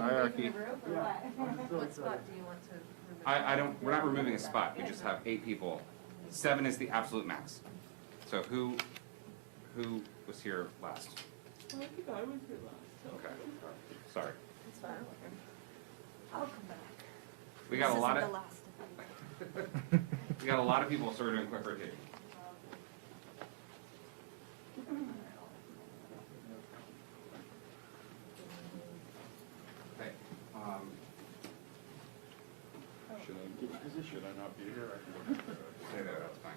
Hierarchy. What spot do you want to remove? I don't, we're not removing a spot, we just have 8 people. 7 is the absolute max. So who was here last? Well, I think I was here last. So. Okay, sorry. It's fine. I'll come back. We got a lot This of, isn't the last. we got a lot of people sort of doing quick rotation. Okay, Should I not be here? I can stay there, that's fine.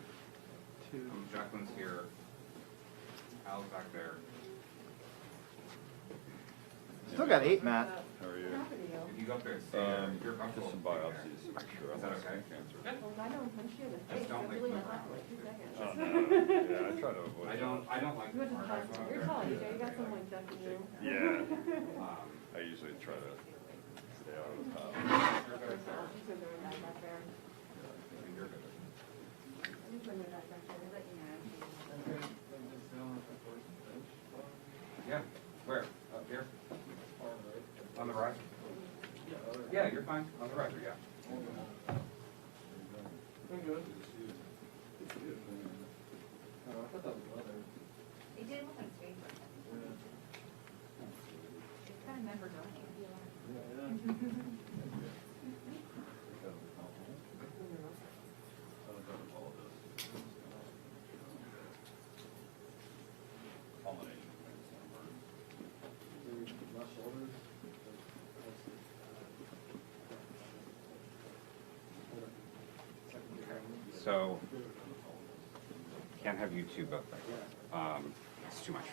Jacqueline's here. Al's back there. Still got 8, Matt. How are you? If you go up there and stay there, if you're comfortable. Just some biopsies. Sure. Is that okay? Cancer. Well, I don't punch you in the Just face. don't I make really me went laugh. out for like 2 seconds. Oh, no. Yeah, I try to avoid I don't like You went to the the part hospital. I You're tall, you got someone ducking you. Yeah. Um, I usually try to stay out of the top. you're good. She's gonna go right back there. You're good. She's gonna go right back there. Let you know. Yeah, where? Up here? On the right? Yeah, you're fine. On the right, yeah. It did look like space. It's kind of member donated. So, can't have you two both there. It's too much.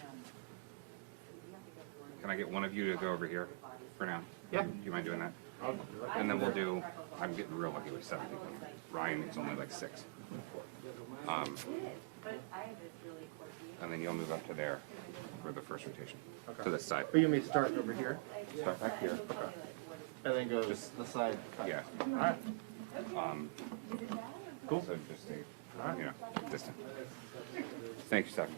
Can I get one of you to go over here for now? Yeah. Do you mind doing that? And then we'll do, I'm getting real lucky with 7 people. Ryan, it's only like 6. But I have this really quirky. And then you'll move up to there for the first rotation, Okay. to this side. But you may start over here, Start back here. and then go Just- the side. cut. Yeah. All right. Cool. So just stay, you know, distant. Thank you, Stephen.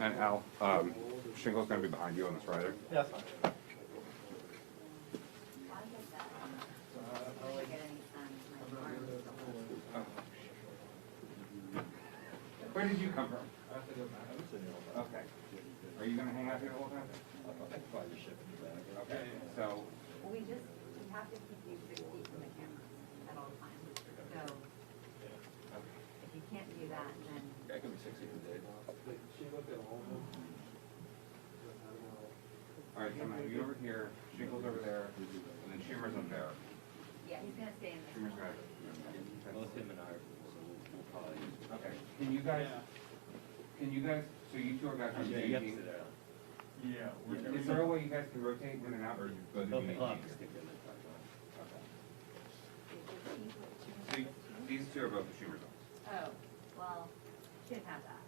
And Al, Shingle's gonna be behind you on this rider. Yeah, that's fine. Where did you come from? Okay. Are you gonna hang out here the whole time? Okay, so, We have to keep you 6 feet from the camera at all times. So if you can't do that, then. I can be 60 today. all right, so I'm gonna be over here, Shingle's over there, and then Schumer's up there. Yeah, he's gonna stay in there. Schumer's gonna. Both him and I, so we'll probably. Okay, can you guys, so you two are guys from the Yeah, you have to team? sit down. Is there a way you guys can rotate in and out, or both of you need I'll to have to be stick here? in the Okay. So these two are both the Schumer zones. Oh, well, she didn't have that.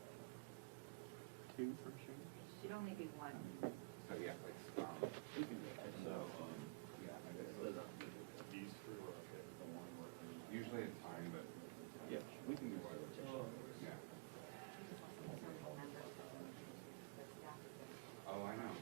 2 for sure. Should only be 1. So yeah, like, We can do that. So, yeah, I guess these two are okay with the one where. usually it's fine, but Yeah, we can do one rotation. yeah. She just wants to be some member. But staff is there. Oh, I know.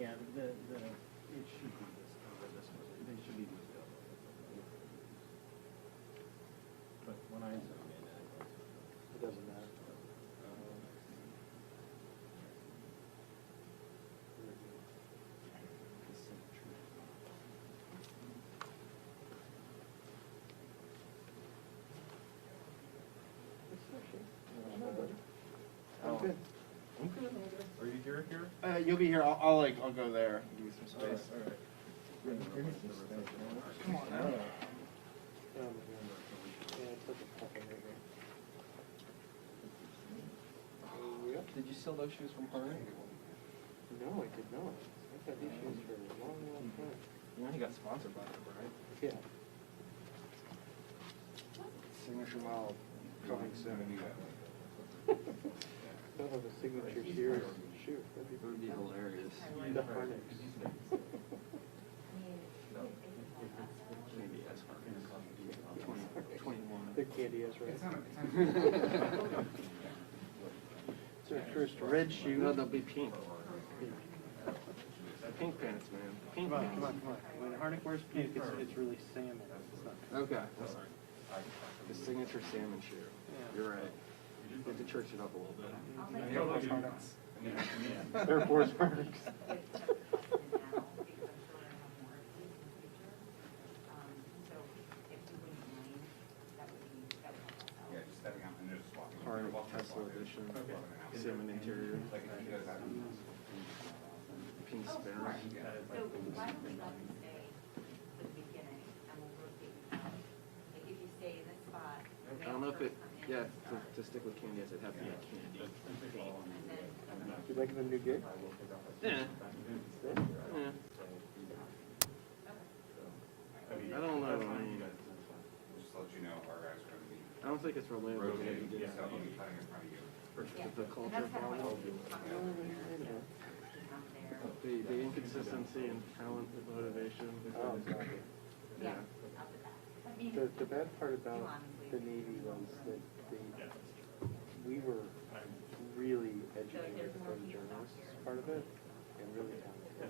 Yeah, it should be this, they should be this. But when I zoom in, it doesn't matter. I'm good. I'm good. Are you here? You'll be here. I'll go there. Give you some space. All right. Come on now. Did you sell those shoes from Harley? No, I did not. I've had these shoes for a long, long time. You know he got sponsored by them, right? Yeah. Signature model coming soon. They'll have a signature series shoe. That'd be hilarious. the Harnix. Maybe as hard as 21. The candy is right. It's not, It's our first red shoe. No, they'll be pink. Pink pants, man. Pink Come on, pants. come on, come on. When Harnick wears pink, it's really salmon. It's not. Okay. The signature salmon shoe. Yeah. You're right. You have to church it up a little bit. Air Force Harnics. Air Force Harnics. yeah, just stepping out and just walking. Harnick walking, Tesla walking. edition. Okay. Salmon interior. Like, if he does that. Pink spinners. So why don't we let them stay for the beginning and we'll rotate them out? Like if you stay in this spot. I don't know if it, yeah, to stick with candy, it'd have to be a candy. You like the new gig? Yeah. Yeah. I don't know. I mean, Just to let you know, our guys are gonna be I don't think it's relatable. rotating, so he'll be cutting in front of you. The culture problem. The inconsistency in talent and motivation. Oh, God. Yeah. The bad part about the Navy was that we were really educated for the journalists part of it, and really talented.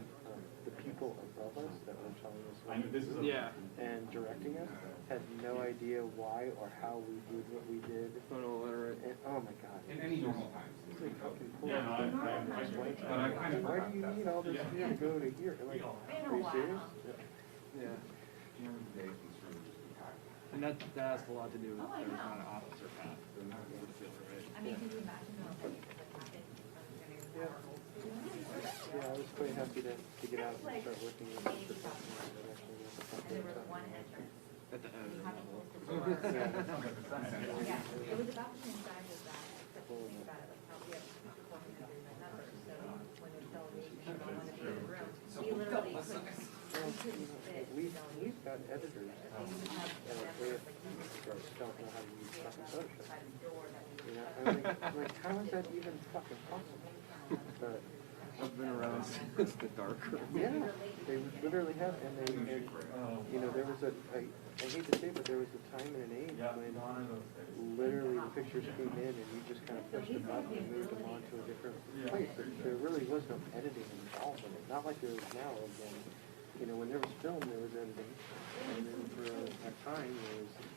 The people above us that were telling us what to do Yeah. and directing us had no idea why or how we did what we did. Illiterate. And, oh my God. In any normal times. It's like fucking cool. Yeah, no, I Why But I kind of why forgot do you that. need all this here to go to here? Like, are you serious? Yeah. And that has a lot to do with there's not an officer path. I mean, can you imagine all the things that happened from Yeah, I was quite happy to get out and start working with the sophomore that actually was a and there was couple one entrance. At the You end. haven't closed the door. Yeah. Yeah, it was about the same size as that, except to think about it, like how we have one and there's another, so when there's delegation, I want to be in the room, we literally couldn't fit We've got editors that don't know how to use fucking Photoshop. by the door that we You know, I'm like, how is that even fucking possible? But, I've been around since the dark room. yeah, they literally have, and you know, there was I hate to say it, but there was a time and an age when literally the pictures came in and you just kind of pushed them up and moved them on to a different place. There really was no editing involved in it, not like there is now. Again, you know, when there was film, there was editing, and then for a time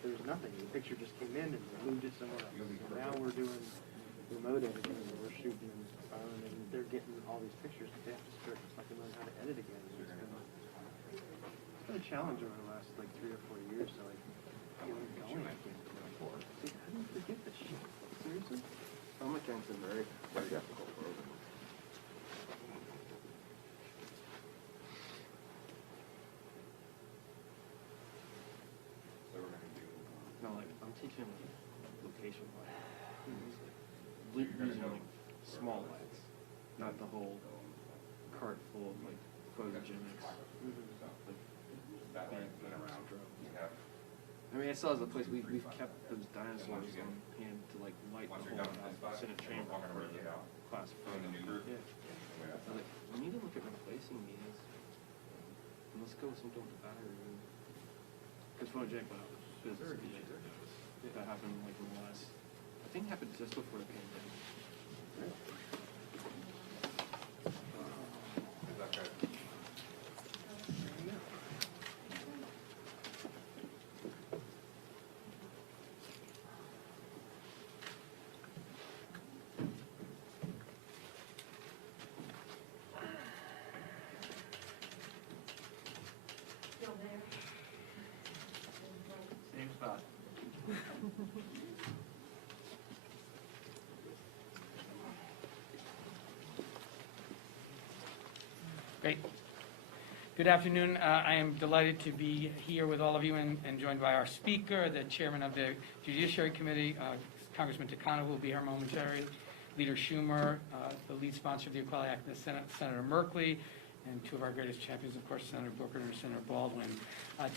there was nothing. The picture just came in and we moved it somewhere else. So now we're doing remote editing and we're shooting in phone and they're getting all these pictures, but they have to start fucking learn how to edit again. So it's been a challenge over the last like 3 or 4 years. So like, get it going again. Dude, how do you forget this shit? Seriously? Film accounts are very, very difficult program. So we're gonna do, No, like, I'm teaching location using like small lights, not the whole cart full of like photogenics. that way, get around, you have, I mean, I still has a place, we've kept those dinosaurs on hand to like light once the you're whole done with this house, spot, in a chamber we're gonna for rotate out. class So in the new group. Yeah. way up. I'm like, we need to look at replacing these. And let's go with something with battery. Because photogenic went out with physics. That happened like in the last, I think it happened just before the pandemic. Is that good? Great. Good afternoon. I am delighted to be here with all of you and joined by our speaker, the chairman of the Judiciary Committee, Congressman Takano, who will be here momentarily, Leader Schumer, the lead sponsor of the Equality Act in the Senate, Senator Merkley, and two of our greatest champions, of course, Senator Booker and Senator Baldwin.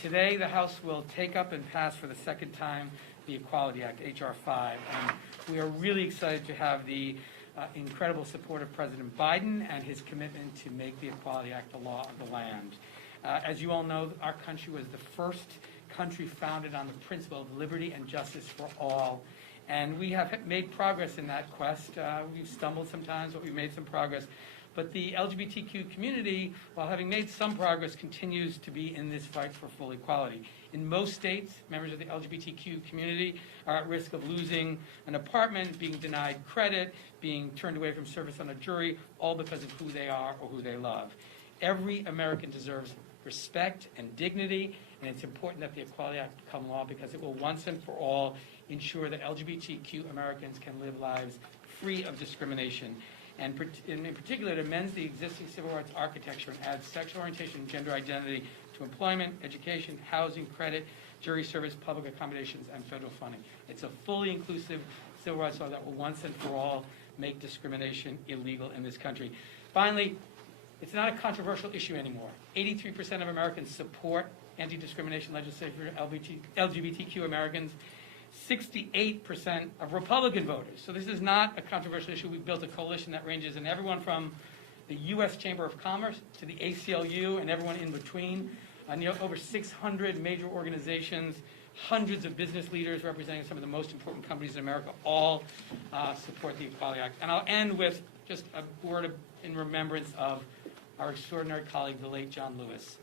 Today, the House will take up and pass for the second time the Equality Act, H.R. 5, and we are really excited to have the incredible support of President Biden and his commitment to make the Equality Act the law of the land. As you all know, our country was the first country founded on the principle of liberty and justice for all. And we have made progress in that quest. We've stumbled sometimes, but we've made some progress. But the LGBTQ community, while having made some progress, continues to be in this fight for full equality. In most states, members of the LGBTQ community are at risk of losing an apartment, being denied credit, being turned away from service on a jury, all because of who they are or who they love. Every American deserves respect and dignity, and it's important that the Equality Act become law because it will once and for all ensure that LGBTQ Americans can live lives free of discrimination. And in particular, it amends the existing civil rights architecture and adds sexual orientation and gender identity to employment, education, housing, credit, jury service, public accommodations, and federal funding. It's a fully inclusive civil rights law that will once and for all make discrimination illegal in this country. Finally, it's not a controversial issue anymore. 83% of Americans support anti-discrimination legislation for LGBTQ Americans. 68% of Republican voters. So this is not a controversial issue. We've built a coalition that ranges in everyone from the U.S. Chamber of Commerce to the ACLU and everyone in between. Over 600 major organizations, hundreds of business leaders representing some of the most important companies in America all support the Equality Act. And I'll end with just a word in remembrance of our extraordinary colleague, the late John Lewis,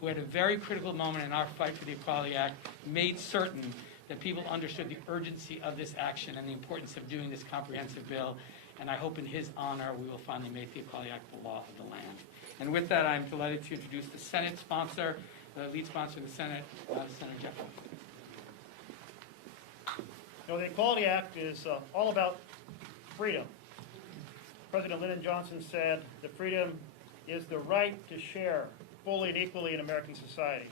who at a very critical moment in our fight for the Equality Act made certain that people understood the urgency of this action and the importance of doing this comprehensive bill. And I hope in his honor we will finally make the Equality Act the law of the land. And with that, I'm delighted to introduce the Senate sponsor, the lead sponsor of the Senate, Senator Jeff. The Equality Act is all about freedom. President Lyndon Johnson said the freedom is the right to share fully and equally in American society.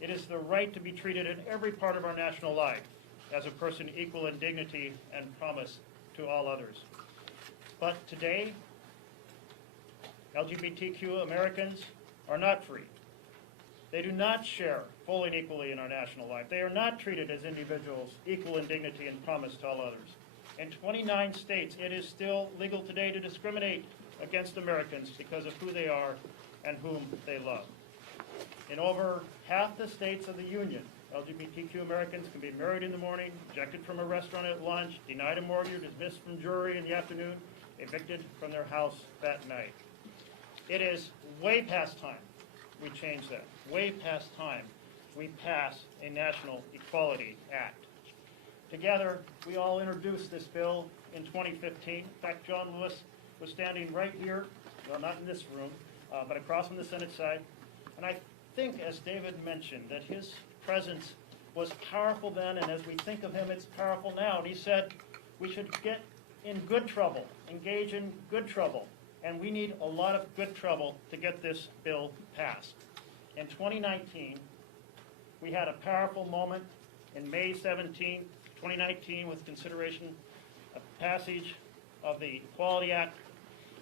It is the right to be treated in every part of our national life as a person equal in dignity and promise to all others. But today, LGBTQ Americans are not free. They do not share fully and equally in our national life. They are not treated as individuals equal in dignity and promise to all others. In 29 states, it is still legal today to discriminate against Americans because of who they are and whom they love. In over half the states of the Union, LGBTQ Americans can be married in the morning, ejected from a restaurant at lunch, denied a mortgage, dismissed from jury in the afternoon, evicted from their house that night. It is way past time we change that. Way past time we pass a National Equality Act. Together, we all introduced this bill in 2015. In fact, John Lewis was standing right here, well, not in this room, but across from the Senate side. And I think, as David mentioned, that his presence was powerful then, and as we think of him, it's powerful now. And he said we should get in good trouble, engage in good trouble, and we need a lot of good trouble to get this bill passed. In 2019, we had a powerful moment in May 17, 2019, with consideration of passage of the Equality Act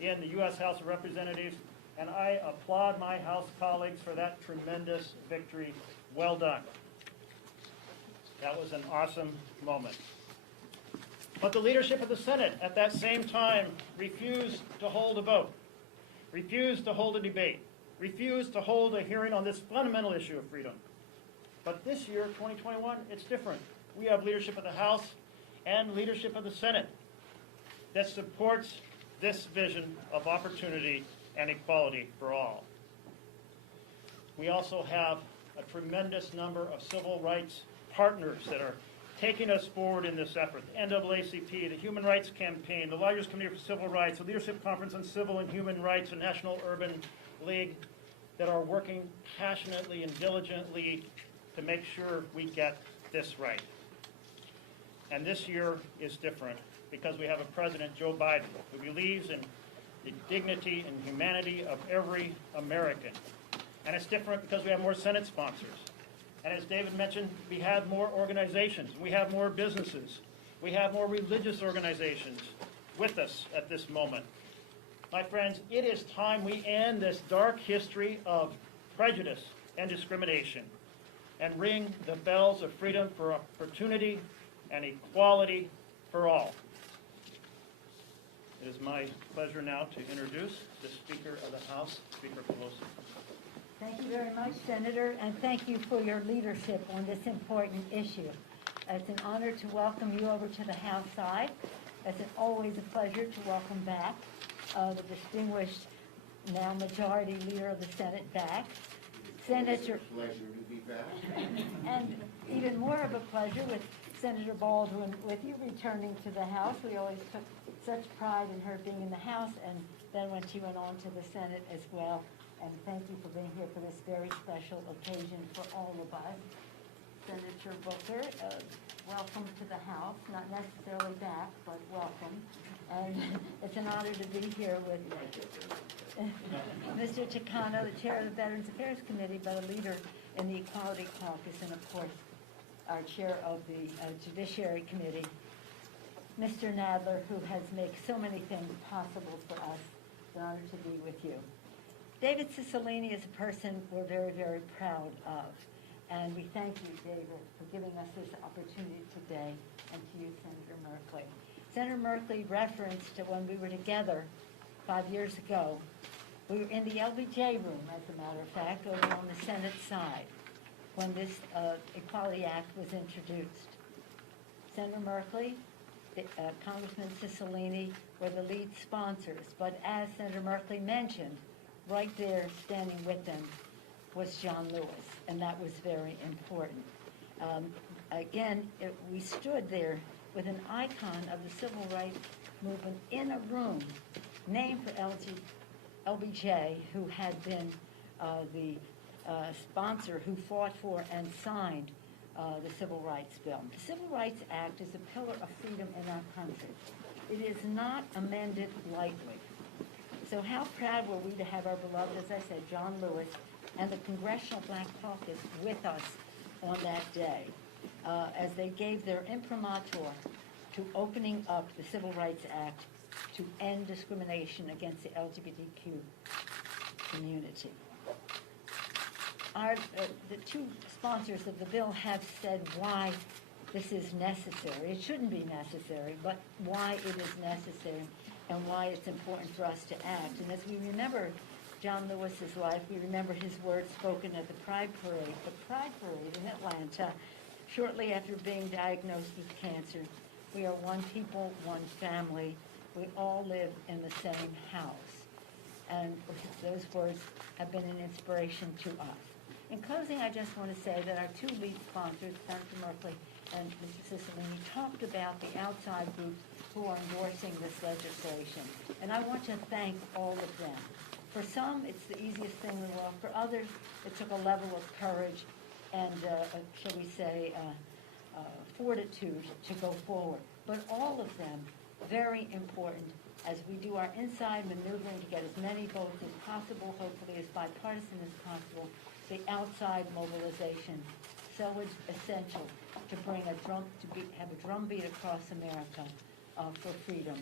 in the U.S. House of Representatives. And I applaud my House colleagues for that tremendous victory. Well done. That was an awesome moment. But the leadership of the Senate at that same time refused to hold a vote, refused to hold a debate, refused to hold a hearing on this fundamental issue of freedom. But this year, 2021, it's different. We have leadership of the House and leadership of the Senate that supports this vision of opportunity and equality for all. We also have a tremendous number of civil rights partners that are taking us forward in this effort. The NAACP, the Human Rights Campaign, the Lawyers Committee for Civil Rights, the Leadership Conference on Civil and Human Rights, and National Urban League that are working passionately and diligently to make sure we get this right. And this year is different because we have a President, Joe Biden, who believes in the dignity and humanity of every American. And it's different because we have more Senate sponsors. And as David mentioned, we have more organizations, we have more businesses, we have more religious organizations with us at this moment. My friends, it is time we end this dark history of prejudice and discrimination and ring the bells of freedom for opportunity and equality for all. It is my pleasure now to introduce the Speaker of the House, Speaker Pelosi. Thank you very much, Senator, and thank you for your leadership on this important issue. It's an honor to welcome you over to the House side. It's always a pleasure to welcome back the distinguished, now Majority Leader of the Senate back. Senator, Pleasure to be back. and even more of a pleasure with Senator Baldwin with you returning to the House. We always took such pride in her being in the House, and then when she went on to the Senate as well. And thank you for being here for this very special occasion for all of us. Senator Booker, welcome to the House, not necessarily back, but welcome. And it's an honor to be here with Mr. Takano, the Chair of the Veterans Affairs Committee, but a leader in the Equality Caucus, and of course, our Chair of the Judiciary Committee, Mr. Nadler, who has made so many things possible for us. It's an honor to be with you. David Cicilline is a person we're very, very proud of. And we thank you, David, for giving us this opportunity today, and to you, Senator Merkley. Senator Merkley referenced to when we were together 5 years ago. We were in the LBJ room, as a matter of fact, over on the Senate side, when this Equality Act was introduced. Senator Merkley, Congressman Cicilline were the lead sponsors, but as Senator Merkley mentioned, right there standing with them was John Lewis, and that was very important. We stood there with an icon of the civil rights movement in a room named for LBJ, who had been the sponsor who fought for and signed the Civil Rights Bill. The Civil Rights Act is a pillar of freedom in our country. It is not amended lightly. So how proud were we to have our beloved, as I said, John Lewis, and the Congressional Black Caucus with us on that day, as they gave their imprimatur to opening up the Civil Rights Act to end discrimination against the LGBTQ community. The two sponsors of the bill have said why this is necessary. It shouldn't be necessary, but why it is necessary and why it's important for us to act. And as we remember John Lewis's life, we remember his words spoken at the Pride Parade in Atlanta, shortly after being diagnosed with cancer. We are one people, one family. We all live in the same house. And those words have been an inspiration to us. In closing, I just want to say that our two lead sponsors, Senator Merkley and Mr. Cicilline, talked about the outside groups who are endorsing this legislation. And I want to thank all of them. For some, it's the easiest thing in the world. For others, it took a level of courage and, shall we say, fortitude to go forward. But all of them, very important as we do our inside maneuvering to get as many votes as possible, hopefully as bipartisan as possible, the outside mobilization. So it's essential to bring have a drumbeat across America for freedom,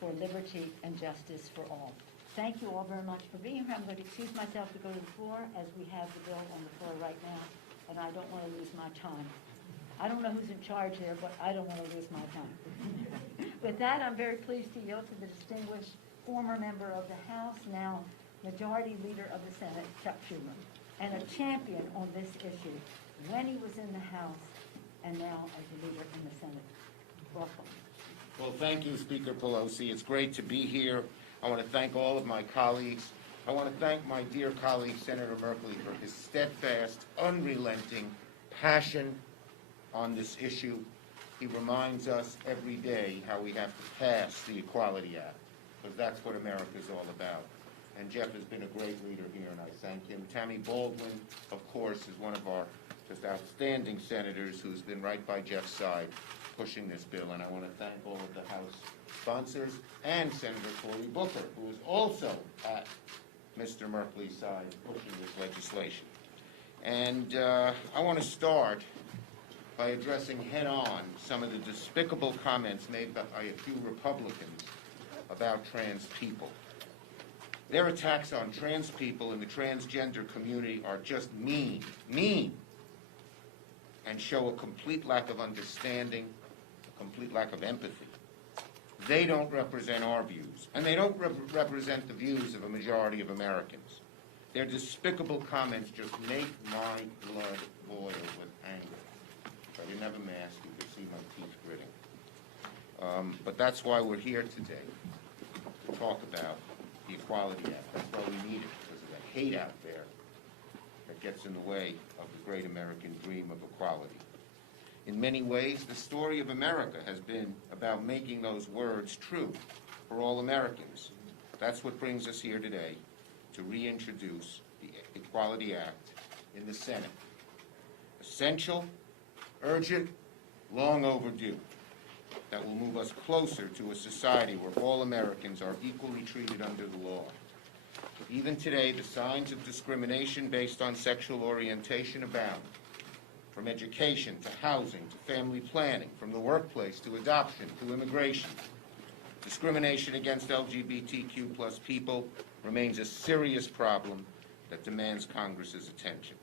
for liberty and justice for all. Thank you all very much for being here. I'm going to excuse myself to go to the floor as we have the bill on the floor right now, and I don't want to lose my time. I don't know who's in charge here, but I don't want to lose my time. With that, I'm very pleased to yield to the distinguished former member of the House, now Majority Leader of the Senate, Chuck Schumer, and a champion on this issue when he was in the House and now as a leader in the Senate. Welcome. Well, thank you, Speaker Pelosi. It's great to be here. I want to thank all of my colleagues. I want to thank my dear colleague, Senator Merkley, for his steadfast, unrelenting passion on this issue. He reminds us every day how we have to pass the Equality Act, because that's what America is all about. And Jeff has been a great leader here, and I thank him. Tammy Baldwin, of course, is one of our just outstanding senators who's been right by Jeff's side pushing this bill, and I want to thank all of the House sponsors, and Senator Cory Booker, who is also at Mr. Merkley's side pushing this legislation. And I want to start by addressing head-on some of the despicable comments made by a few Republicans about trans people. Their attacks on trans people and the transgender community are just mean, and show a complete lack of understanding, a complete lack of empathy. They don't represent our views, and they don't represent the views of a majority of Americans. Their despicable comments just make my blood boil with anger. If I didn't have a mask, you could see my teeth gritting. But that's why we're here today, to talk about the Equality Act. That's why we need it, because of the hate out there that gets in the way of the great American dream of equality. In many ways, the story of America has been about making those words true for all Americans. That's what brings us here today, to reintroduce the Equality Act in the Senate. Essential, urgent, long overdue, that will move us closer to a society where all Americans are equally treated under the law. But even today, the signs of discrimination based on sexual orientation abound. From education to housing to family planning, from the workplace to adoption to immigration. Discrimination against LGBTQ plus people remains a serious problem that demands Congress's attention.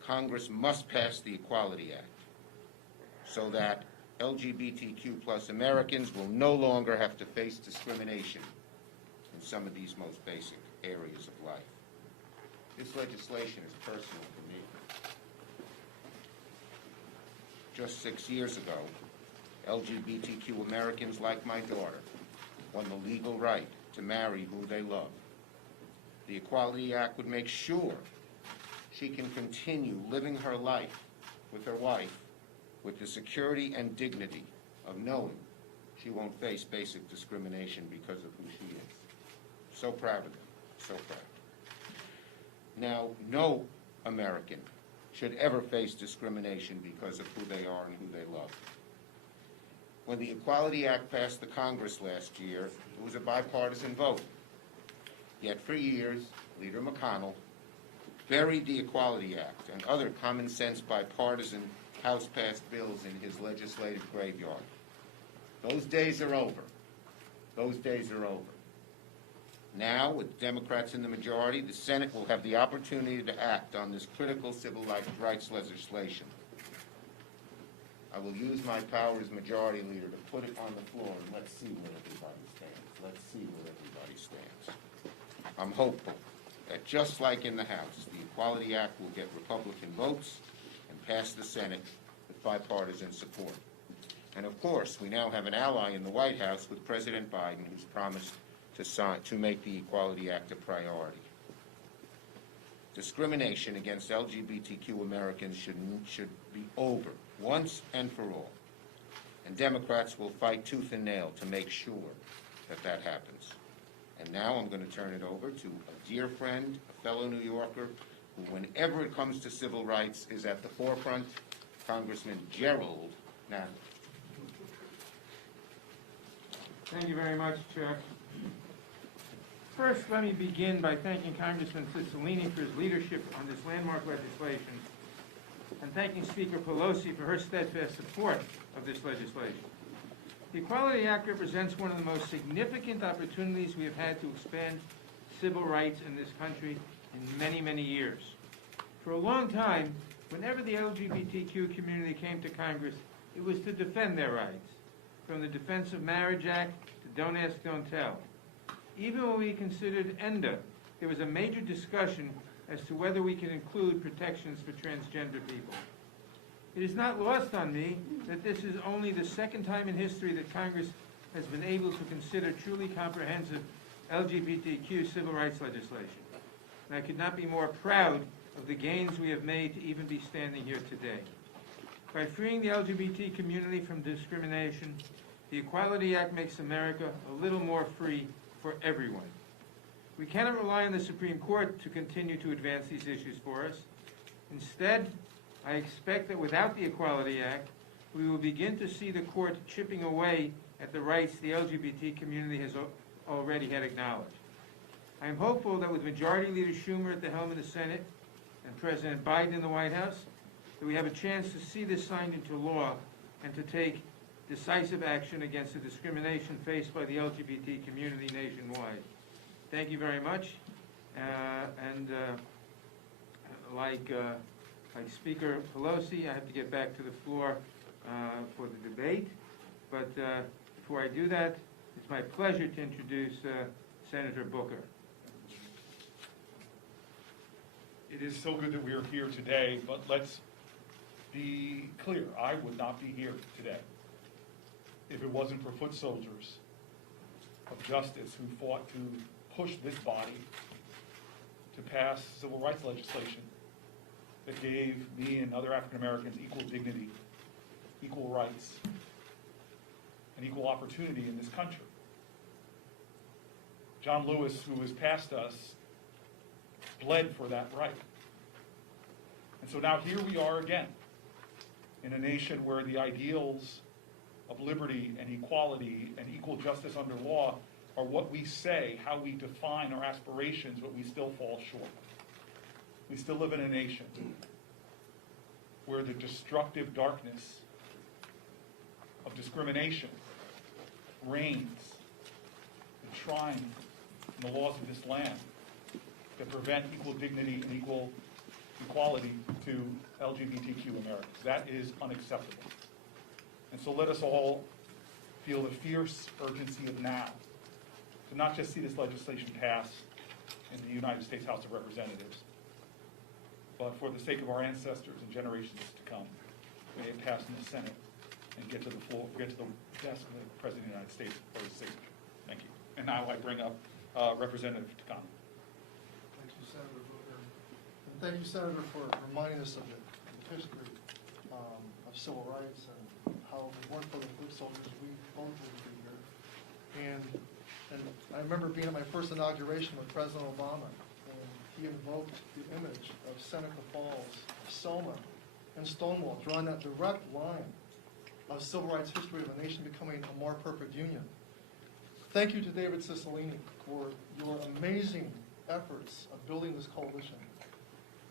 Congress must pass the Equality Act so that LGBTQ plus Americans will no longer have to face discrimination in some of these most basic areas of life. This legislation is personal to me. Just 6 years ago, LGBTQ Americans like my daughter won the legal right to marry who they love. The Equality Act would make sure she can continue living her life with her wife with the security and dignity of knowing she won't face basic discrimination because of who she is. So proud of them, so proud. Now, no American should ever face discrimination because of who they are and who they love. When the Equality Act passed the Congress last year, it was a bipartisan vote. Yet for years, Leader McConnell buried the Equality Act and other common-sense bipartisan House-passed bills in his legislative graveyard. Those days are over. Those days are over. Now, with Democrats in the majority, the Senate will have the opportunity to act on this critical civil rights legislation. I will use my power as majority leader to put it on the floor, and let's see where everybody stands. Let's see where everybody stands. I'm hopeful that just like in the House, the Equality Act will get Republican votes and pass the Senate with bipartisan support. And of course, we now have an ally in the White House with President Biden, who's promised to make the Equality Act a priority. Discrimination against LGBTQ Americans should be over once and for all. And Democrats will fight tooth and nail to make sure that that happens. And now I'm going to turn it over to a dear friend, a fellow New Yorker, who whenever it comes to civil rights is at the forefront, Congressman Gerald Nadler. Thank you very much, Chair. First, let me begin by thanking Congressman Cicilline for his leadership on this landmark legislation, and thanking Speaker Pelosi for her steadfast support of this legislation. The Equality Act represents one of the most significant opportunities we have had to expand civil rights in this country in many, many years. For a long time, whenever the LGBTQ community came to Congress, it was to defend their rights, from the Defense of Marriage Act to Don't Ask, Don't Tell. Even when we considered ENDA, there was a major discussion as to whether we can include protections for transgender people. It is not lost on me that this is only the second time in history that Congress has been able to consider truly comprehensive LGBTQ civil rights legislation. And I could not be more proud of the gains we have made to even be standing here today. By freeing the LGBT community from discrimination, the Equality Act makes America a little more free for everyone. We cannot rely on the Supreme Court to continue to advance these issues for us. Instead, I expect that without the Equality Act, we will begin to see the court chipping away at the rights the LGBT community has already had acknowledged. I am hopeful that with Majority Leader Schumer at the helm of the Senate and President Biden in the White House, that we have a chance to see this signed into law and to take decisive action against the discrimination faced by the LGBT community nationwide. Thank you very much. Like Speaker Pelosi, I have to get back to the floor for the debate. But before I do that, it's my pleasure to introduce Senator Booker. It is so good that we are here today, but let's be clear. I would not be here today if it wasn't for foot soldiers of justice who fought to push this body to pass civil rights legislation that gave me and other African Americans equal dignity, equal rights, and equal opportunity in this country. John Lewis, who has passed us, bled for that right. And so now here we are again, in a nation where the ideals of liberty and equality and equal justice under law are what we say, how we define our aspirations, but we still fall short. We still live in a nation where the destructive darkness of discrimination reigns, enshrined in the laws of this land that prevent equal dignity and equal equality to LGBTQ Americans. That is unacceptable. And so let us all feel the fierce urgency of now to not just see this legislation pass in the United States House of Representatives, but for the sake of our ancestors and generations to come, may it pass in the Senate and get to the floor, get to the desk of the President of the United States for his signature. Thank you. And now I bring up Representative Takano. Thank you, Senator Booker. And thank you, Senator, for reminding us of the history of civil rights and how if it weren't for the foot soldiers, we both wouldn't be here. And I remember being at my first inauguration with President Obama, and he invoked the image of Seneca Falls, Selma, and Stonewall, drawing that direct line of civil rights history of a nation becoming a more perfect union. Thank you to David Cicilline for your amazing efforts of building this coalition.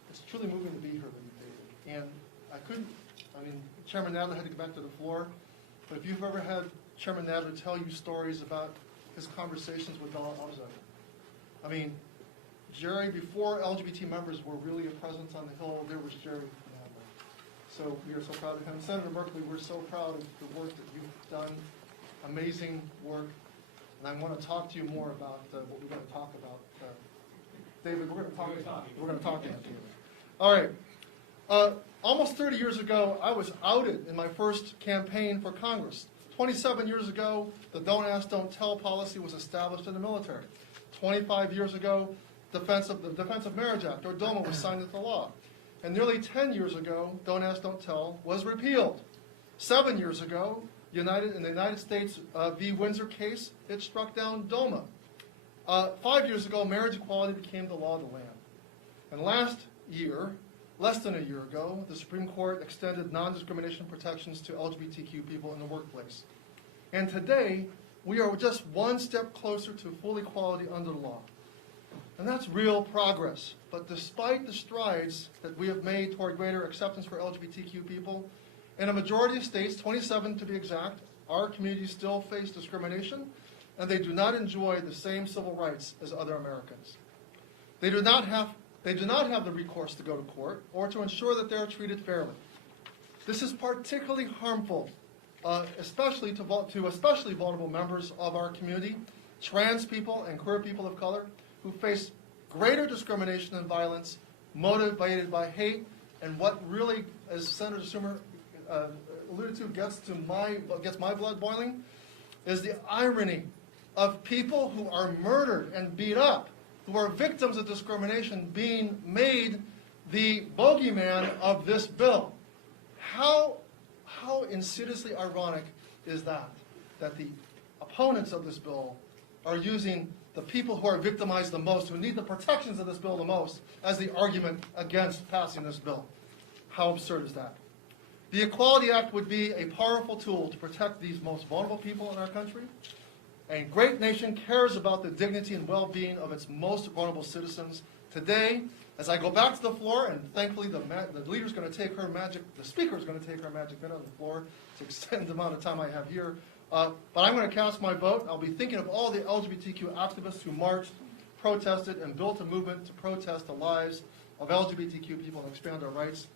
It's truly moving to be here with you, David. And Chairman Nadler had to get back to the floor, but if you've ever had Chairman Nadler tell you stories about his conversations with Donald Rumsfeld. Jerry, before LGBT members were really a presence on the Hill, there was Jerry Nadler. So we are so proud of him. Senator Merkley, we're so proud of the work that you've done. Amazing work. And I want to talk to you more about what we're going to talk about. David, we're going to talk to you. All right. Almost 30 years ago, I was outed in my first campaign for Congress. 27 years ago, the Don't Ask, Don't Tell policy was established in the military. 25 years ago, the Defense of Marriage Act, or DOMA, was signed into law. And nearly 10 years ago, Don't Ask, Don't Tell was repealed. 7 years ago, in the United States v. Windsor case, it struck down DOMA. 5 years ago, marriage equality became the law of the land. And less than a year ago, the Supreme Court extended non-discrimination protections to LGBTQ people in the workplace. And today, we are just one step closer to full equality under the law. And that's real progress. But despite the strides that we have made toward greater acceptance for LGBTQ people, in a majority of states, 27 to be exact, our communities still face discrimination, and they do not enjoy the same civil rights as other Americans. They do not have the recourse to go to court or to ensure that they are treated fairly. This is particularly harmful, especially to especially vulnerable members of our community, trans people and queer people of color, who face greater discrimination and violence motivated by hate, and what really, as Senator Schumer alluded to, gets my blood boiling, is the irony of people who are murdered and beat up, who are victims of discrimination, being made the bogeyman of this bill. How insidiously ironic is that the opponents of this bill are using the people who are victimized the most, who need the protections of this bill the most, as the argument against passing this bill. How absurd is that? The Equality Act would be a powerful tool to protect these most vulnerable people in our country. A great nation cares about the dignity and well-being of its most vulnerable citizens. Today, as I go back to the floor, and thankfully the leader's going to take her magic, the speaker's going to take her magic minute on the floor to extend the amount of time I have here. But I'm going to cast my vote. I'll be thinking of all the LGBTQ activists who marched, protested, and built a movement to protest the lives of LGBTQ people and expand our rights.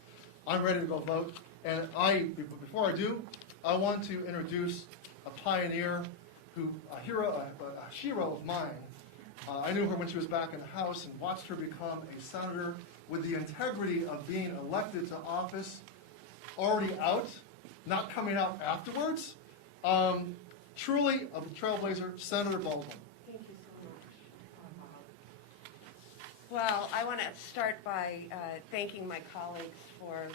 I'm ready to go vote. And before I do, I want to introduce a pioneer, a hero of mine. I knew her when she was back in the House and watched her become a senator with the integrity of being elected to office, already out, not coming out afterwards. Truly a trailblazer, Senator Baldwin. Thank you so much. Well, I want to start by thanking my colleagues for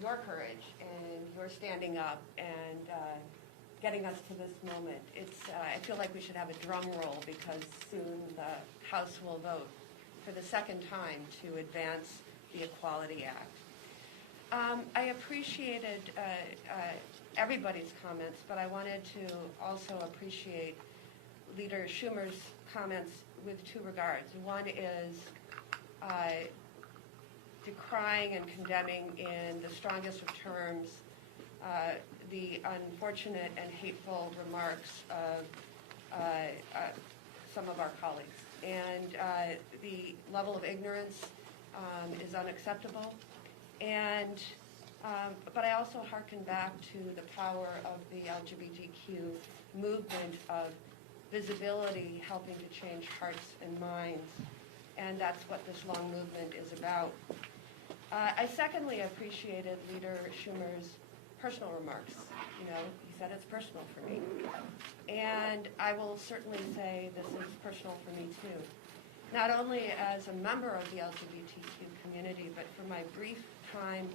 your courage and your standing up and getting us to this moment. I feel like we should have a drum roll because soon the House will vote for the second time to advance the Equality Act. I appreciated everybody's comments, but I wanted to also appreciate Leader Schumer's comments with two regards. One is decrying and condemning in the strongest of terms the unfortunate and hateful remarks of some of our colleagues. And the level of ignorance is unacceptable. But I also hearken back to the power of the LGBTQ movement of visibility helping to change hearts and minds. And that's what this long movement is about. I secondly appreciated Leader Schumer's personal remarks. You know, he said it's personal for me. And I will certainly say this is personal for me too. Not only as a member of the LGBTQ community, but for my brief time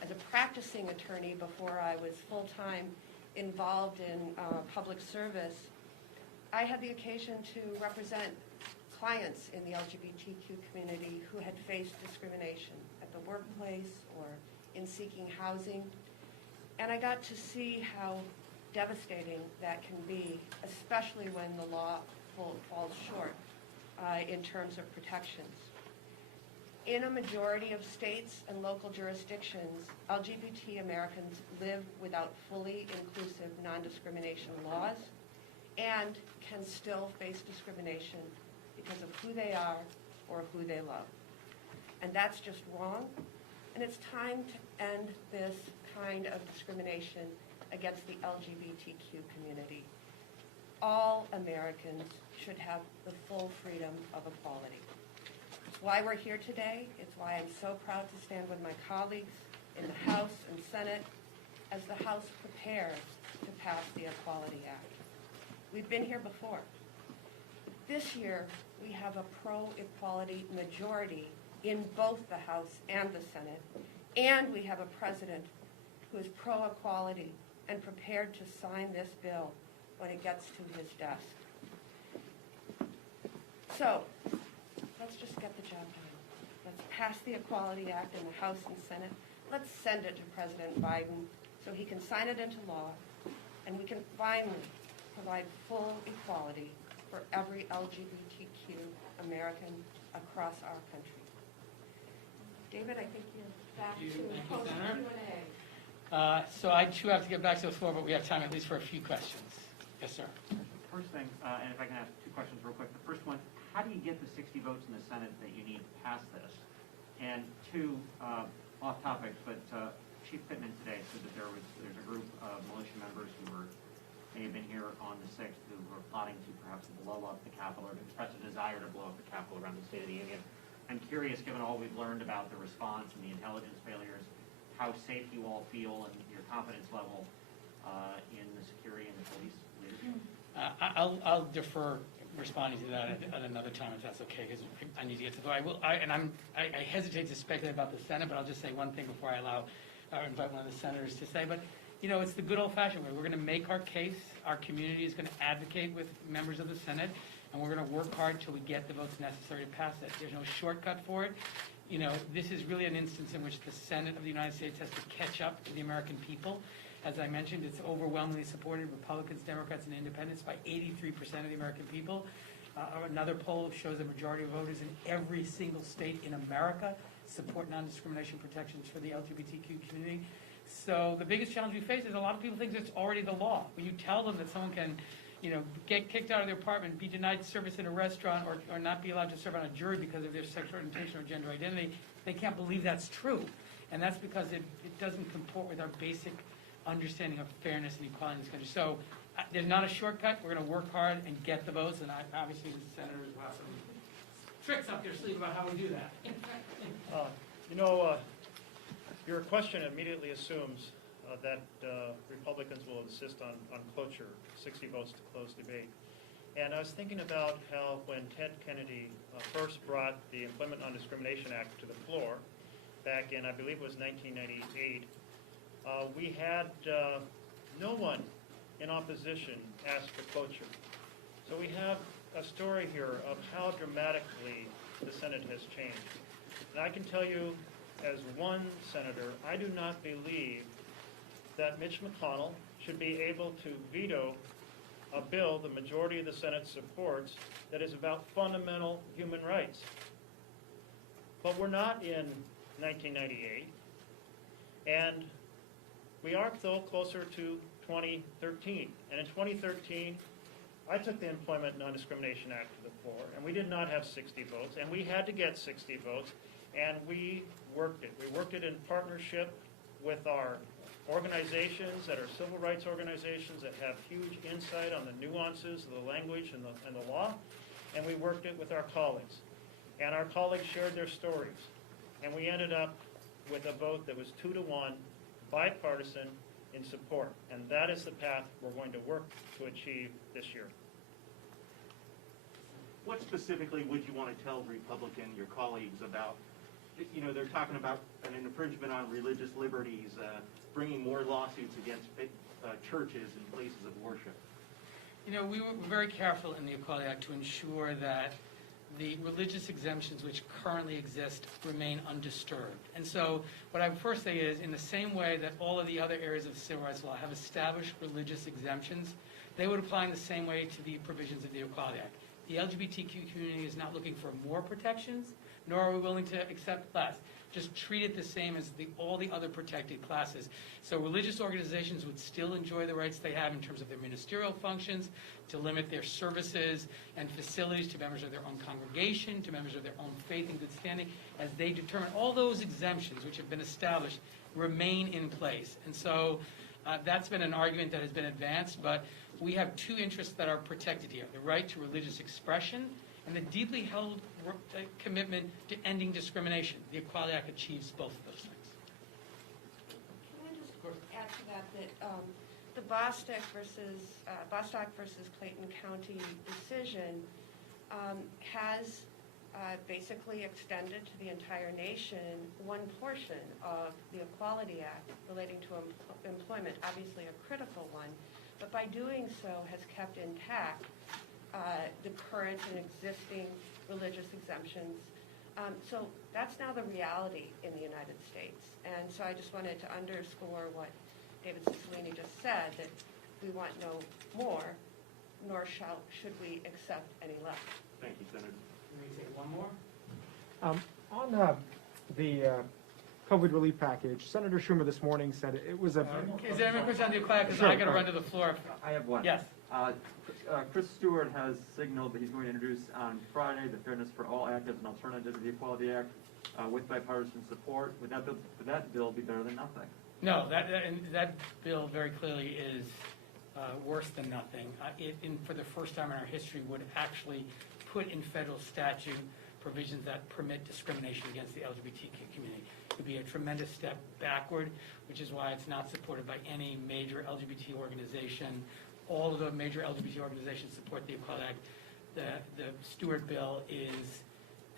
as a practicing attorney before I was full-time involved in public service, I had the occasion to represent clients in the LGBTQ community who had faced discrimination at the workplace or in seeking housing. And I got to see how devastating that can be, especially when the law falls short in terms of protections. In a majority of states and local jurisdictions, LGBT Americans live without fully inclusive non-discrimination laws and can still face discrimination because of who they are or who they love. And that's just wrong. And it's time to end this kind of discrimination against the LGBTQ community. All Americans should have the full freedom of equality. It's why we're here today. It's why I'm so proud to stand with my colleagues in the House and Senate as the House prepares to pass the Equality Act. We've been here before. This year, we have a pro-equality majority in both the House and the Senate, and we have a president who is pro-equality and prepared to sign this bill when it gets to his desk. So, let's just get the job done. Let's pass the Equality Act in the House and Senate. Let's send it to President Biden so he can sign it into law, and we can finally provide full equality for every LGBTQ American across our country. David, I think you're back to post Q&A. So I too have to get back to the floor, but we have time at least for a few questions. Yes, sir. First thing, and if I can ask two questions real quick. The first one, how do you get the 60 votes in the Senate that you need to pass this? And two, off topic, but Chief Pittman today said that there's a group of militia members who may have been here on the 6th who were plotting to perhaps blow up the Capitol or express a desire to blow up the Capitol around the State of the Union. I'm curious, given all we've learned about the response and the intelligence failures, how safe you all feel and your confidence level in the security and the police leadership? I'll defer responding to that at another time if that's okay, because I need to get to the vote. I hesitate to speculate about the Senate, but I'll just say one thing before I invite one of the senators to say. But you know, it's the good old-fashioned way. We're going to make our case. Our community is going to advocate with members of the Senate, and we're going to work hard till we get the votes necessary to pass it. There's no shortcut for it. you know, this is really an instance in which the Senate of the United States has to catch up to the American people. As I mentioned, it's overwhelmingly supported, Republicans, Democrats, and Independents, by 83% of the American people. Another poll shows a majority of voters in every single state in America support non-discrimination protections for the LGBTQ community. So the biggest challenge we face is a lot of people think it's already the law. When you tell them that someone can, you know, get kicked out of their apartment, be denied service in a restaurant, or not be allowed to serve on a jury because of their sexual orientation or gender identity, they can't believe that's true. And that's because it doesn't comport with our basic understanding of fairness and equality in this country. So there's not a shortcut. We're going to work hard and get the votes, and obviously the senators will have some tricks up their sleeve about how we do that. You know, your question immediately assumes that Republicans will insist on cloture, 60 votes to close debate. And I was thinking about how when Ted Kennedy first brought the Employment Non-Discrimination Act to the floor, back in, I believe it was 1998, we had no one in opposition ask for cloture. So we have a story here of how dramatically the Senate has changed. And I can tell you, as one senator, I do not believe that Mitch McConnell should be able to veto a bill the majority of the Senate supports that is about fundamental human rights. But we're not in 1998, and we are, though, closer to 2013. And in 2013, I took the Employment Non-Discrimination Act to the floor, and we did not have 60 votes, and we had to get 60 votes, and we worked it. We worked it in partnership with our organizations that are civil rights organizations that have huge insight on the nuances of the language and the law, and we worked it with our colleagues. And our colleagues shared their stories, and we ended up with a vote that was 2-1, bipartisan, in support. And that is the path we're going to work to achieve this year. What specifically would you want to tell your colleagues about, you know, they're talking about an infringement on religious liberties, bringing more lawsuits against churches and places of worship? You know, we were very careful in the Equality Act to ensure that the religious exemptions which currently exist remain undisturbed. And so what I would first say is, in the same way that all of the other areas of civil rights law have established religious exemptions, they would apply in the same way to the provisions of the Equality Act. The LGBTQ community is not looking for more protections, nor are we willing to accept less. Just treat it the same as all the other protected classes. So religious organizations would still enjoy the rights they have in terms of their ministerial functions, to limit their services and facilities to members of their own congregation, to members of their own faith and good standing, as they determine. All those exemptions which have been established remain in place. And so that's been an argument that has been advanced, but we have two interests that are protected here: the right to religious expression and the deeply held commitment to ending discrimination. The Equality Act achieves both of those things. Can I just add to that the Bostock versus Clayton County decision has basically extended to the entire nation one portion of the Equality Act relating to employment, obviously a critical one, but by doing so has kept intact the current and existing religious exemptions. So that's now the reality in the United States. And so I just wanted to underscore what David Cicilline just said, that we want no more, nor should we accept any less. Thank you, Senator. Can we take one more? On the COVID relief package, Senator Schumer this morning said it was a... Is there any question on the Equality Act? Because Sure, I got to run to the floor. I have one. Yes. Chris Stewart has signaled that he's going to introduce on Friday the Fairness for All Act as an alternative to the Equality Act with bipartisan support. Would that bill be better than nothing? No, that bill very clearly is worse than nothing. For the first time in our history, would actually put in federal statute provisions that permit discrimination against the LGBTQ community. It would be a tremendous step backward, which is why it's not supported by any major LGBT organization. All of the major LGBT organizations support the Equality Act. The Stewart bill is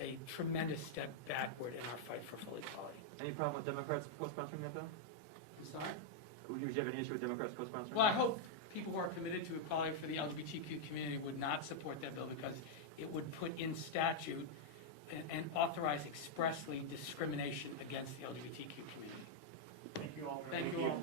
a tremendous step backward in our fight for full equality. Any problem with Democrats co-sponsoring that bill? I'm sorry? Would you have any issue with Democrats co-sponsoring? Well, I hope people who are committed to equality for the LGBTQ community would not support that bill, because it would put in statute and authorize expressly discrimination against the LGBTQ community. Thank you all. Thank you all.